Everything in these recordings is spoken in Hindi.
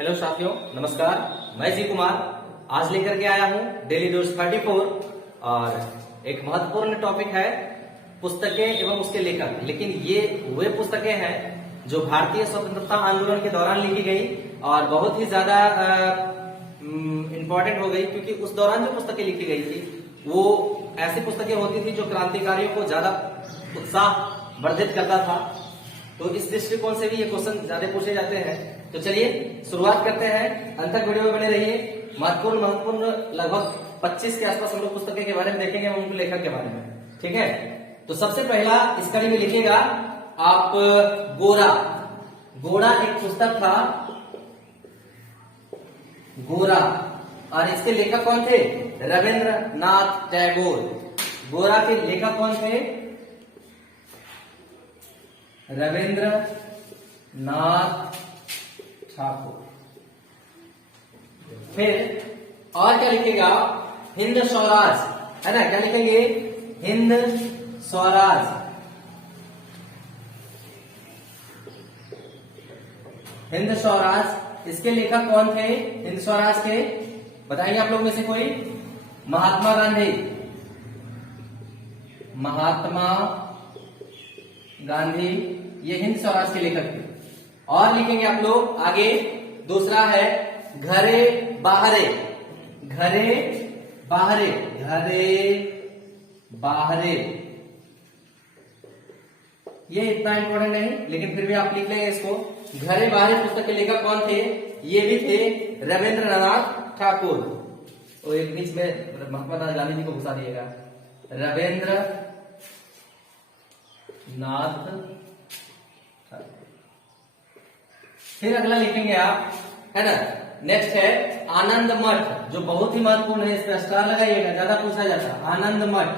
हेलो साथियों, नमस्कार। मैं जी कुमार आज लेकर के आया हूं डेली डोज 34 और एक महत्वपूर्ण टॉपिक है पुस्तकें एवं उसके लेखक। लेकिन ये वे पुस्तकें हैं जो भारतीय स्वतंत्रता आंदोलन के दौरान लिखी गई और बहुत ही ज्यादा इम्पोर्टेंट हो गई, क्योंकि उस दौरान जो पुस्तकें लिखी गई थी वो ऐसी पुस्तकें होती थी जो क्रांतिकारियों को ज्यादा उत्साह वर्धित करता था। तो इस दृष्टिकोण से भी ये क्वेश्चन ज्यादा पूछे जाते हैं। तो चलिए शुरुआत करते हैं। अंत तक वीडियो में बने रहिए। महत्वपूर्ण लगभग 25 के आसपास हम लोग पुस्तकें के बारे में देखेंगे और उनके लेखक के बारे में। ठीक है, तो सबसे पहला इस कड़ी में लिखिएगा आप गोरा। गोरा एक पुस्तक था, गोरा, और इसके लेखक कौन थे? रविंद्रनाथ टैगोर। गोरा के लेखक कौन थे? रविंद्रनाथ ठाकुर। फिर और क्या लिखेगा? हिंद स्वराज, है ना? क्या लिखेंगे? हिंद स्वराज। हिंद स्वराज, इसके लेखक कौन थे? हिंद स्वराज के बताइए आप लोग में से कोई? महात्मा गांधी। महात्मा गांधी ये हिंद स्वराज के लेखक थे। और लिखेंगे आप लोग आगे, दूसरा है घरे बाहरे। घरे बाहरे, घरे बाहरे, ये इतना इंपॉर्टेंट नहीं, लेकिन फिर भी आप लिख लेंगे इसको। घरे बाहरे पुस्तक के लेखक कौन थे? ये भी थे रविंद्रनाथ ठाकुर। तो एक बीच में महात्मा गांधी जी को घुसा दिएगा। रविंद्रनाथ ठाकुर। फिर अगला लिखेंगे आप, है ना? नेक्स्ट है आनंद मठ, जो बहुत ही महत्वपूर्ण है। इस पर स्टार लगाइएगा, ज्यादा पूछा जाता है। आनंद मठ,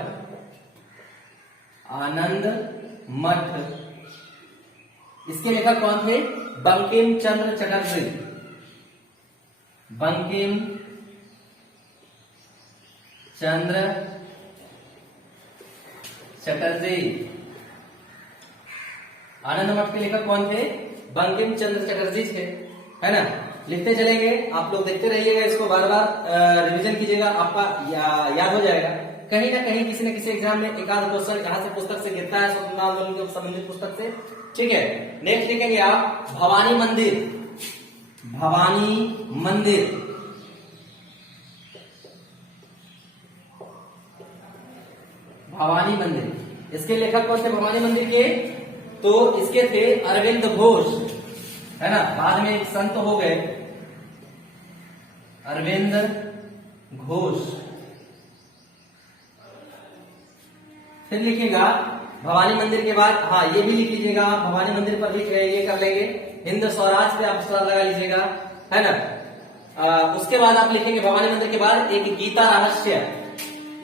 आनंद मठ, इसके लेखक कौन थे? बंकिम चंद्र चटर्जी। बंकिम चंद्र चटर्जी। आनंद मठ के लेखक कौन थे? बंकिम चंद्र चटर्जी थे, है ना? लिखते चलेंगे, आप लोग देखते रहिएगा, इसको बार बार रिवीजन कीजिएगा, आपका याद हो जाएगा। कहीं ना कहीं किसी न किसी एग्जाम में एक आध क्वेश्चन यहाँ से पुस्तक से गिरता है, स्वतंत्रता आंदोलन के संबंधित पुस्तक से। ठीक है, नेक्स्ट लिखेंगे आप भवानी मंदिर। भवानी मंदिर, भवानी मंदिर, इसके लेखक कौन थे भवानी मंदिर के? तो इसके थे अरविंद घोष, है ना? बाद में एक संत हो गए, अरविंद घोष। फिर लिखिएगा भवानी मंदिर के बाद, हाँ ये भी लिख लीजिएगा, भवानी मंदिर पर लिख रहे, ये कर लेंगे। हिंद स्वराज पे आप स्टार लगा लीजिएगा, है ना? उसके बाद आप लिखेंगे भवानी मंदिर के बाद एक गीता रहस्य।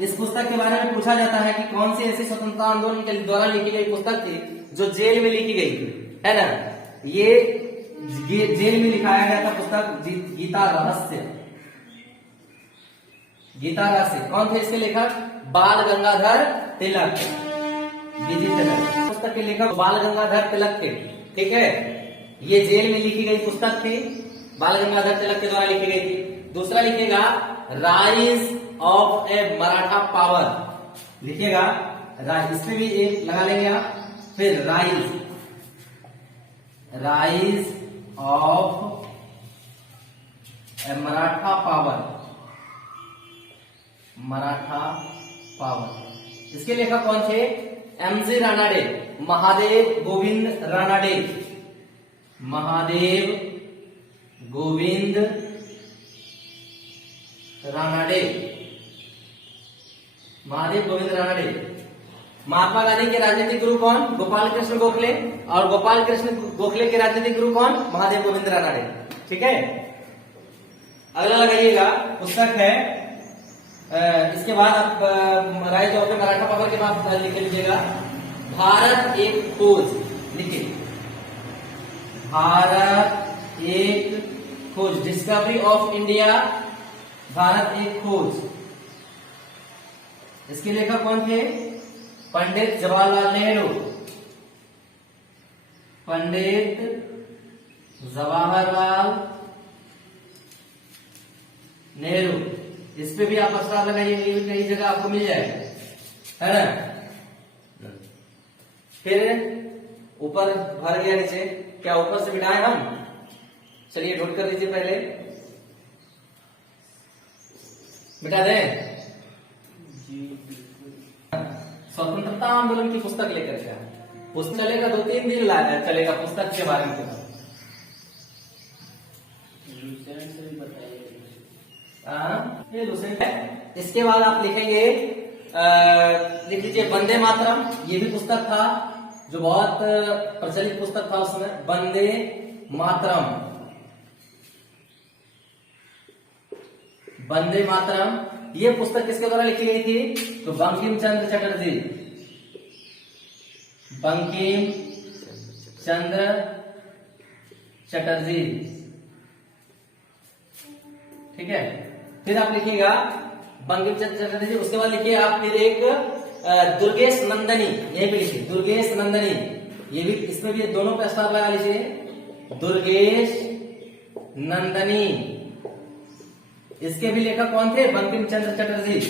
इस पुस्तक के बारे में पूछा जाता है कि कौन सी ऐसी स्वतंत्रता आंदोलन के दौरान लिखी गई पुस्तक थी जो जेल में लिखी गई थी, है ना? ये जेल में लिखाया गया था पुस्तक गीता रहस्य। गीता रहस्य, कौन थे इसके लेखक? बाल गंगाधर तिलक। बीजी तिलक पुस्तक के लेखक बाल गंगाधर तिलक थे। ठीक है, ये जेल में लिखी गई पुस्तक थी, बाल गंगाधर तिलक के द्वारा लिखी गई थी। दूसरा लिखिएगा rise of A Maratha power. लिखिएगा इस पे भी एक लगा लेंगे आप। फिर rise, rise of A Maratha power, Maratha power, इसके लेखक कौन थे? एमजी रानाडे, महादेव गोविंद रानाडे। महादेव गोविंद रानाडे, महादेव गोविंद रानाडे। महात्मा गांधी के राजनीतिक गुरु कौन? गोपाल कृष्ण गोखले। और गोपाल कृष्ण गोखले के राजनीतिक गुरु कौन? महादेव गोविंद रानाडे। ठीक है, अगला लगाइएगा पुस्तक है, इसके बाद आप राइज ऑफ मराठा पावर के बाद लिख लीजिएगा भारत एक खोज। लिखिए भारत एक खोज, डिस्कवरी ऑफ इंडिया, भारत एक खोज। इसके लेखक कौन थे? पंडित जवाहरलाल नेहरू। पंडित जवाहरलाल नेहरू, इस पे भी आप स्टार लगाइए, ये भी नई जगह आपको मिल जाएगा, है ना। फिर ऊपर भर गया नीचे, क्या ऊपर से मिटाएं हम? चलिए नोट कर लीजिए, पहले मिटा दें। स्वतंत्रता आंदोलन की पुस्तक लेकर के आए। पुस्तक चलेगा 2-3 दिन चलेगा पुस्तक के बारे में। ये लुसेंट है। इसके बाद आप लिखेंगे, लिख लीजिए वंदे मातरम। ये भी पुस्तक था जो बहुत प्रचलित पुस्तक था उसमें, वंदे मातरम। वंदे मातरम ये पुस्तक किसके द्वारा लिखी गई थी? तो बंकिम चंद्र चटर्जी, बंकिम चंद्र चटर्जी, ठीक है। फिर आप लिखिएगा बंकिम चंद्र चटर्जी। उसके बाद लिखिए आप फिर एक दुर्गेश नंदनी, यही पे लिखिए दुर्गेश नंदनी। ये भी, इसमें भी दोनों पे स्टार लगा लीजिए, दुर्गेश नंदनी। इसके भी लेखक कौन थे? बंकिम चंद्र चटर्जी,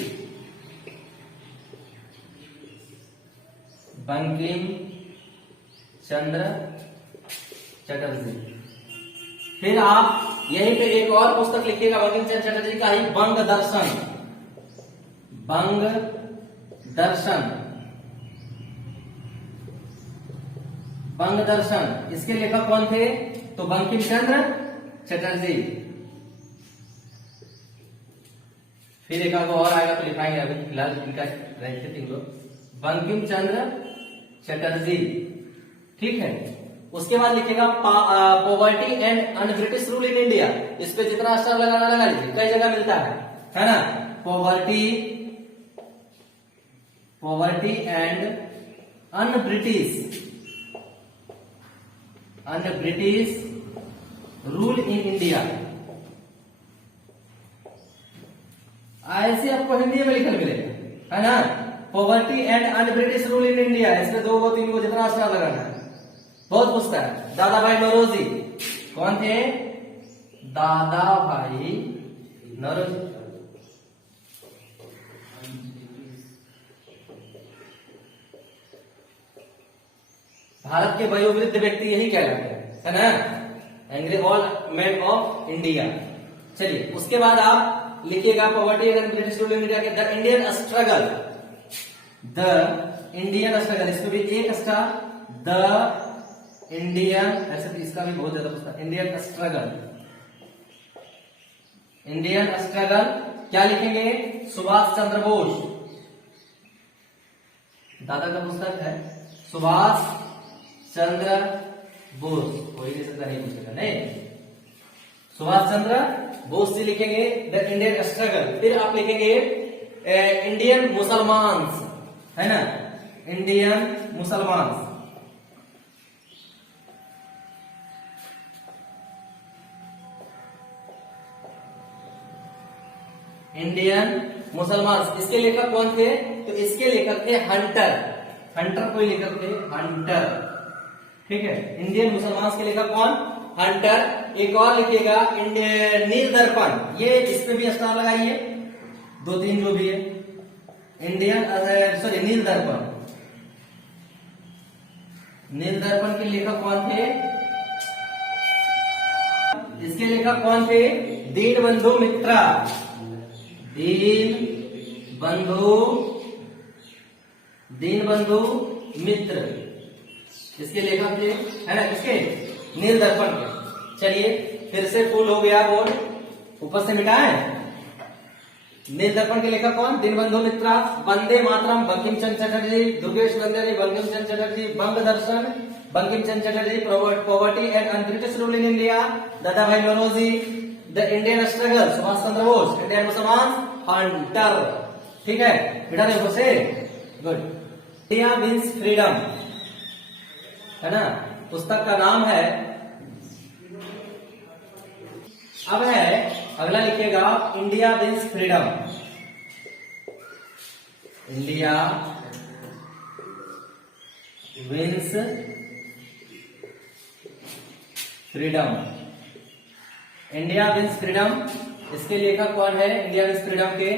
बंकिम चंद्र चटर्जी। फिर आप यहीं पे एक और पुस्तक लिखिएगा बंकिम चंद्र चटर्जी का ही, बंग दर्शन, बंग दर्शन, बंग दर्शन। इसके लेखक कौन थे? तो बंकिम चंद्र चटर्जी। फिर एक आगे और आएगा तो लिखाएंगे, अभी फिलहाल इनका रहते 3 लोग, बंकिम चंद्र चटर्जी, ठीक है। उसके बाद लिखेगा poverty and un British rule in India. इस पे जितना स्टार लगाना लगा लीजिए, कई जगह मिलता है ना। Poverty, poverty and un British rule in India. ऐसे आपको हिंदी में लिखल मिलेगा, है ना। Poverty and un British rule in India, इसमें 2 को 3 को जितना स्टार लगाना है। बहुत पुस्तक है। दादा भाई नौरोजी, कौन थे? दादा भाई नौरोजी। भारत के वयोवृद्ध व्यक्ति यही कहलाते हैं, है ना, angry all man of India. चलिए उसके बाद आप लिखिएगा poverty and British rule in India के the Indian struggle, the Indian struggle. इसमें भी एक स्टार, द इंडियन, ऐसे तो इसका भी बहुत ज्यादा पुस्तक, इंडियन स्ट्रगल, इंडियन स्ट्रगल। क्या लिखेंगे? सुभाष चंद्र बोस, दादा का पुस्तक है, सुभाष चंद्र बोस। कोई नहीं सकता, नहीं पूछेगा, नहीं, सुभाष चंद्र बोस जी लिखेंगे द इंडियन स्ट्रगल। फिर आप लिखेंगे इंडियन मुसलमान, है ना, इंडियन मुसलमान, इंडियन मुसलमान। इसके लेखक कौन थे? तो इसके लेखक थे हंटर, हंटर कोई लेखक थे, हंटर, ठीक है। इंडियन मुसलमान के लेखक कौन? हंटर। एक और लिखिएगा नील दर्पण, ये इसमें भी स्टार लगाइए, 2-3 जो भी है। इंडियन सॉरी नील दर्पण, नील दर्पण के लेखक कौन थे? इसके लेखक कौन थे? दीनबंधु मित्रा, दीनबंधु मित्र इसके लेखक थे, है ना, किसके? नील दर्पण के। चलिए फिर से फुल हो गया बोर्ड, ऊपर से मिटाएं। नील दर्पण के लेखक कौन? दीनबंधु मित्रा। Vande Mataram Bankim Chandra Chatterjee, Durgesh Nandini Bankim Chandra Chatterjee, Bangadarshan Bankim Chandra Chatterjee, poverty and un British rule in India Dadabhai Naoroji, the Indian struggle Subhash Chandra Bose, Indian Musalman Hunter, ठीक है। बिठा दे ऊपर से, गुड। इंडिया मीन्स फ्रीडम, है ना, पुस्तक का नाम है। अब है अगला लिखिएगा India means freedom, India means freedom, India means freedom. इसके लेखक कौन है इंडिया विद फ्रीडम के?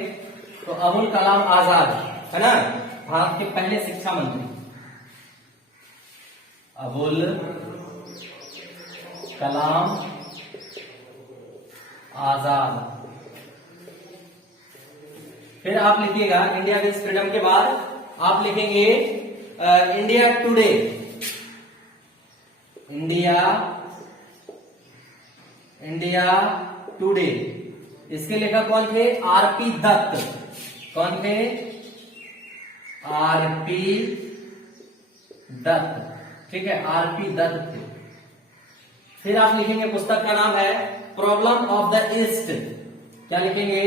तो अबुल कलाम आजाद, है ना, भारत के पहले शिक्षा मंत्री अबुल कलाम आजाद। फिर आप लिखिएगा इंडिया विद फ्रीडम के बाद आप लिखेंगे इंडिया टुडे। इंडिया टुडे, इसके लेखक कौन थे? आरपी दत्त। कौन थे? आरपी दत्त, ठीक है, आरपी दत्त थे। फिर आप लिखेंगे पुस्तक का नाम है प्रॉब्लम ऑफ द ईस्ट। क्या लिखेंगे?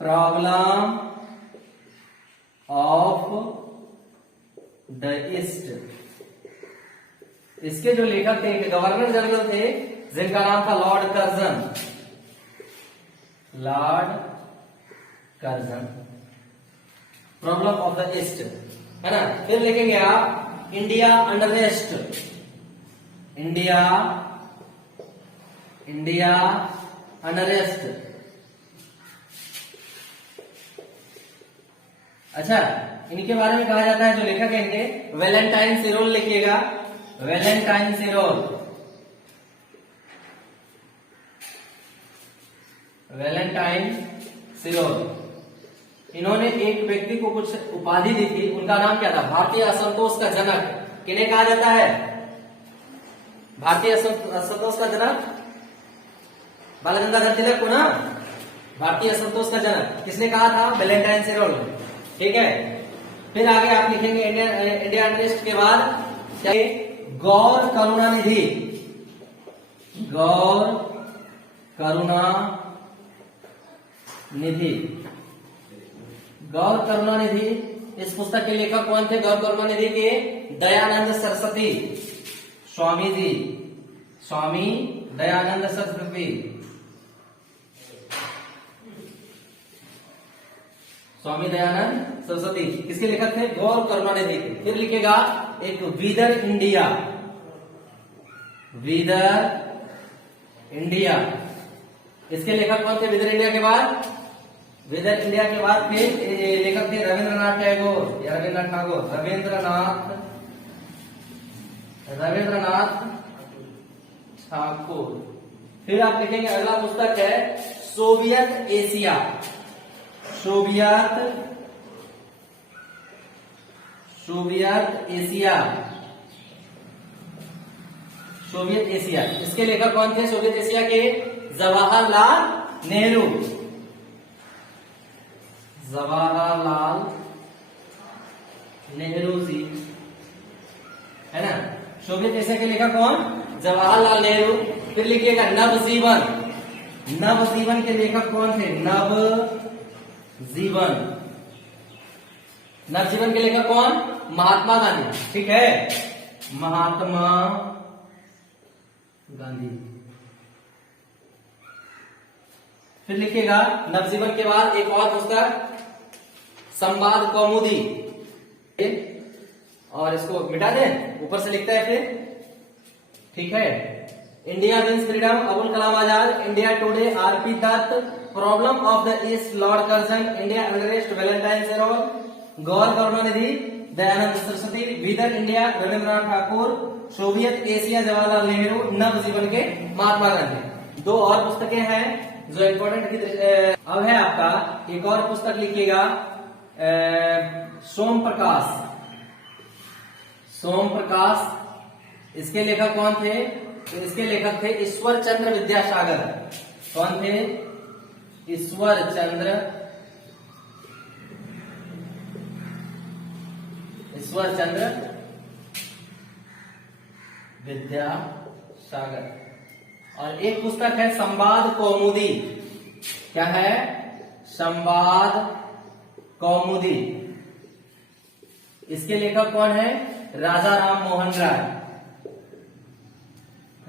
Problem of the east. इसके जो लेखक थे गवर्नर जनरल थे जिनका नाम था Lord Curzon. Lord Curzon, problem of the east, है ना। फिर लिखेंगे आप इंडिया अनरेस्ट। India unrest. अच्छा, इनके बारे में कहा जाता है जो लेखक है इनके, वैलेंटाइन सिरोल लिखिएगा। Valentine सिरोल, Valentine सिरोल। इन्होंने एक व्यक्ति को कुछ उपाधि दी थी, उनका नाम क्या था? भारतीय असंतोष का जनक। किन्हें कहा जाता है भारतीय असंतोष का जनक? बाल गंगाधर तिलक को ना, भारतीय असंतोष का जनक किसने कहा था? वैलेंटाइन सिरोल, ठीक है। फिर आगे आप लिखेंगे इंडिया अनरेस्ट के बाद क्या? गौर करुणानिधि। गौर करुणानिधि, गौर करुणानिधि, इस पुस्तक के लेखक कौन थे? गौर करुणानिधि के दयानंद सरस्वती स्वामी जी, स्वामी दयानंद सरस्वती, स्वामी दयानंद सरस्वती किसके लेखक थे? गौर करुणानिधि। फिर लिखेगा एक विदर इंडिया। विदर इंडिया, इसके लेखक कौन थे? विदर इंडिया के बाद, विदर इंडिया के बाद फिर लेखक थे रविंद्रनाथ टैगोर या रविंद्रनाथ ठाकुर, रविंद्रनाथ ठाकुर। फिर आप लिखेंगे अगला पुस्तक है Soviet Asia. Soviet Asia, Soviet Asia, इसके लेखक कौन थे? सोवियत एशिया के जवाहरलाल नेहरू। जवाहरलाल नेहरू जी, है ना। सोवियत एशिया के लेखक कौन? जवाहरलाल नेहरू। फिर लिखिएगा नवजीवन। नवजीवन के लेखक कौन थे? नवजीवन के लेखक कौन? महात्मा गांधी, ठीक है, महात्मा गांधी। फिर लिखिएगा नवजीवन के बाद एक और पुस्तक संवाद कौमुदी, और इसको मिटा दें, ऊपर से लिखता है फिर, ठीक है। India wins freedom Abul Kalam Azad, India today RP Dutt, problem of the East Lord Curzon, India unrest Valentine Chirol, Gau Karunanidhi Dayanand Saraswati, whither India Rabindranath Thakur, Soviet Asia Jawaharlal Nehru, Navjivan के महात्मा गांधी। दो और पुस्तकें हैं जो इंपॉर्टेंट की। अब है आपका एक और पुस्तक लिखिएगा सोम प्रकाश। इसके लेखक कौन थे? इसके लेखक थे ईश्वर चंद्र विद्यासागर। कौन थे? ईश्वर चंद्र विद्यासागर। और एक पुस्तक है संवाद कौमुदी। क्या है? संवाद कौमुदी। इसके लेखक कौन है? राजा राम मोहन राय।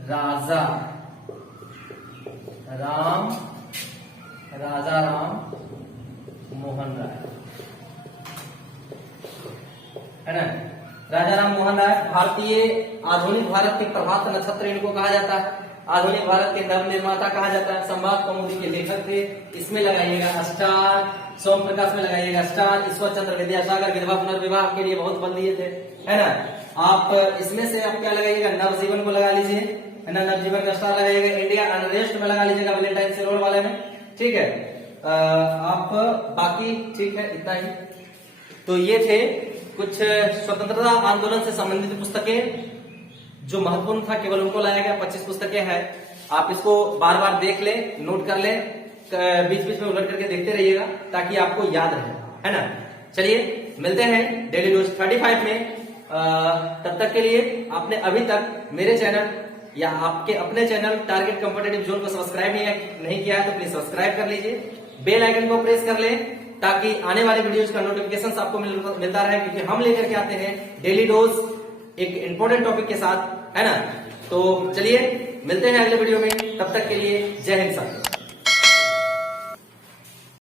राजा राम मोहन राय, है ना। राजा राम मोहन राय भारतीय आधुनिक भारत के प्रभात नक्षत्र इनको कहा जाता है। आधुनिक भारत के नव निर्माता कहा जाता है, संवाद कौमुदी के लेखक थे, इसमें लगाइएगा स्टार, सोम प्रकाश में लगाइएगा स्टार, ईश्वर चंद्र विद्यासागर विधवा पुनर्विवाह के लिए बहुत बल दिए थे, है ना। आप इसमें से आप क्या लगाइएगा, नवजीवन को लगा लीजिए, है ना, नवजीवन का स्टार लगाइएगा। इंडिया अनरेस्ट में लगा लीजिएगा, वैलेंटाइन सिरोड वाले में, ठीक है। आप बाकी ठीक है, इतना ही। तो ये थे कुछ स्वतंत्रता आंदोलन से संबंधित पुस्तकें जो महत्वपूर्ण था, केवल उनको लाया गया। 25 पुस्तकें हैं, आप इसको बार बार देख ले, नोट कर ले, बीच बीच में उलट करके देखते रहिएगा ताकि आपको याद रहे, है ना। चलिए मिलते हैं डेली डोज 35 में। तब तक के लिए आपने अभी तक मेरे चैनल या आपके अपने चैनल टारगेट कॉम्पिटिटिव जोन को सब्सक्राइब नहीं किया है तो प्लीज सब्सक्राइब कर लीजिए, बेल आइकन को प्रेस कर ले ताकि आने वाले वीडियोज का नोटिफिकेशन आपको मिलता रहे, क्योंकि हम लेकर के आते हैं डेली डोज एक इंपॉर्टेंट टॉपिक के साथ, है ना। तो चलिए मिलते हैं अगले वीडियो में, तब तक के लिए जय हिंद साथियों।